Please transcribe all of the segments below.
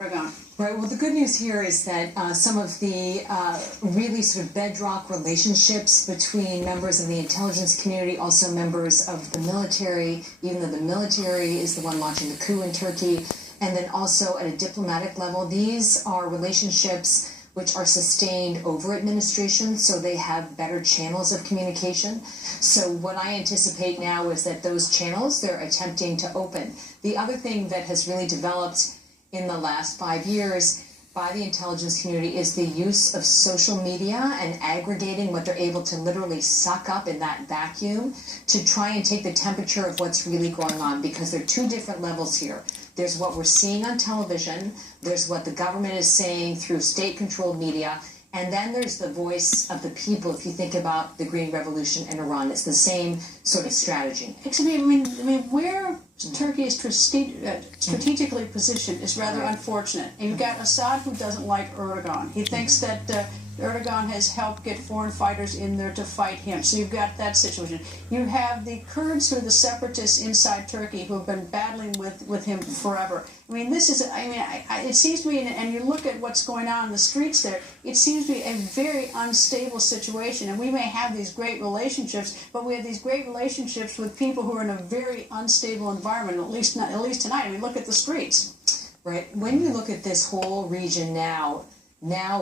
Right. Well, the good news here is that some of the really sort of bedrock relationships between members of the intelligence community, also members of the military, even though the military is the one launching the coup in Turkey, and then also at a diplomatic level, these are relationships which are sustained over administration, so they have better channels of communication. So what I anticipate now is that those channels they're attempting to open. The other thing that has really developed in the last 5 years by the intelligence community is the use of social media and aggregating what they're able to literally suck up in that vacuum to try and take the temperature of what's really going on, because there are two different levels here. There's what we're seeing on television, there's what the government is saying through state-controlled media, and then there's the voice of the people. If you think about the Green Revolution in Iran, it's the same sort of strategy. I mean, where Turkey is strategically positioned is rather unfortunate. And you've got Assad, who doesn't like Erdogan. He thinks that Erdogan has helped get foreign fighters in there to fight him. So you've got that situation. You have the Kurds, who are the separatists inside Turkey, who have been battling with him forever. I mean, this is, it seems to me, and you look at what's going on in the streets there, it seems to be a very unstable situation. And we may have these great relationships, but we have these great relationships with people who are in a very unstable environment, at least tonight. I mean, look at the streets. Right. When you look at this whole region now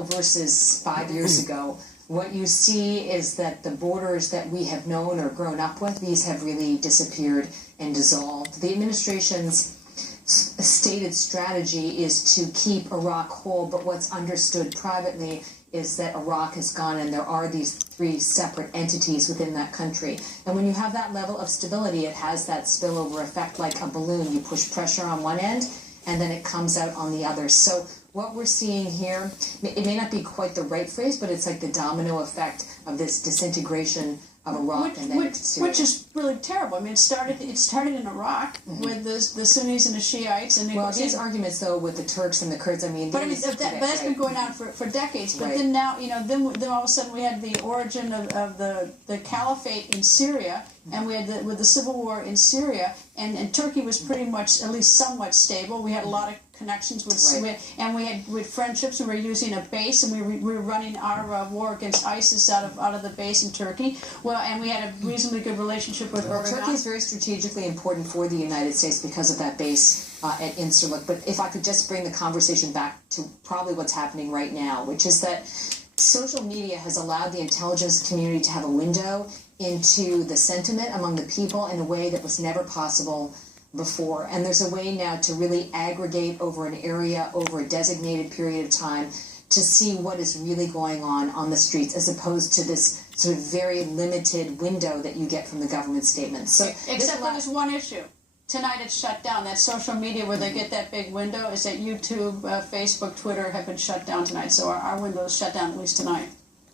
versus 5 years ago, what you see is that the borders that we have known or grown up with, these have really disappeared and dissolved. The administration's stated strategy is to keep Iraq whole, but what's understood privately is that Iraq has gone and there are these three separate entities within that country. And when you have that level of stability, it has that spillover effect like a balloon. You push pressure on one end and then it comes out on the other. So what we're seeing here, it may not be quite the right phrase, but it's like the domino effect of this disintegration of Iraq, which is really terrible. I mean, it started in Iraq with the Sunnis and the Shiites, and these arguments though with the Turks and the Kurds. That's been going on for decades. But then now, then all of a sudden we had the origin of the caliphate in Syria, and we had with the civil war in Syria, and Turkey was pretty much at least somewhat stable. We had a lot of connections with Syria, and we had with friendships, and we were using a base, and we were running our war against ISIS out of the base in Turkey. Well, and we had a reasonably good relationship with Erdogan. Turkey is very strategically important for the United States because of that base at Incirlik. But if I could just bring the conversation back to probably what's happening right now, which is that social media has allowed the intelligence community to have a window into the sentiment among the people in a way that was never possible before. And there's a way now to really aggregate over an area, over a designated period of time, to see what is really going on the streets, as opposed to this sort of very limited window that you get from the government statements. So, except for this one issue. Tonight it's shut down. That social media where they get that big window is that YouTube, Facebook, Twitter have been shut down tonight. So our window is shut down at least tonight.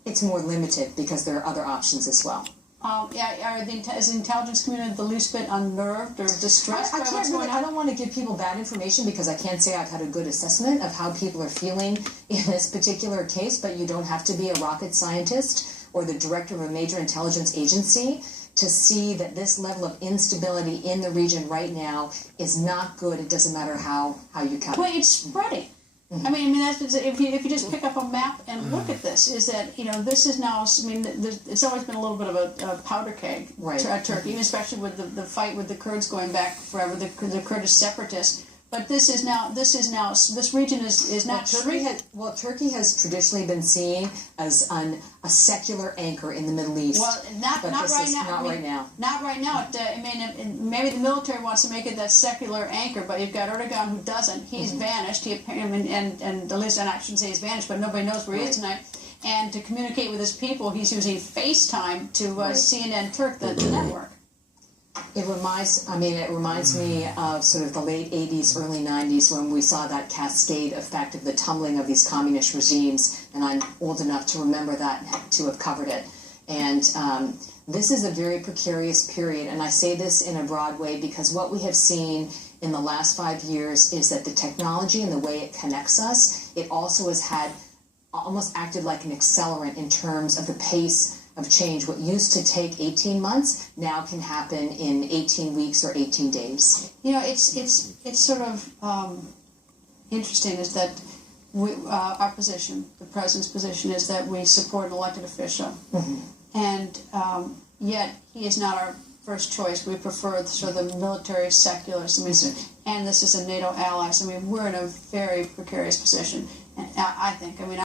It's more limited because there are other options as well. Is the intelligence community the least bit unnerved or distressed by what's going on? I don't want to give people bad information because I can't say I've had a good assessment of how people are feeling in this particular case, but you don't have to be a rocket scientist or the director of a major intelligence agency to see that this level of instability in the region right now is not good. It doesn't matter how you cut it. Well, it's spreading. I mean, that's, if you just pick up a map and look at this, is that, this is now, it's always been a little bit of a powder keg, Turkey, especially with the fight with the Kurds going back forever, the Kurdish separatists. But this region is not Turkey has traditionally been seen as a secular anchor in the Middle East. Well, not right now. Not right now. Maybe the military wants to make it that secular anchor, but you've got Erdogan who doesn't. He's vanished. And at least, and I shouldn't say he's vanished, but nobody knows where he is tonight. And to communicate with his people, he's using FaceTime to CNN Turk, the network. It reminds me of sort of the late 80s, early 90s when we saw that cascade effect of the tumbling of these communist regimes, and I'm old enough to remember that, to have covered it. And this is a very precarious period, and I say this in a broad way because what we have seen in the last 5 years is that the technology and the way it connects us, it also has had almost acted like an accelerant in terms of the pace of change. What used to take 18 months now can happen in 18 weeks or 18 days. It's sort of interesting is that our position, the president's position, is that we support an elected official, and yet he is not our first choice. We prefer sort of the military secularists. I mean, and this is a NATO ally. So I mean, we're in a very precarious position, and I think. I mean,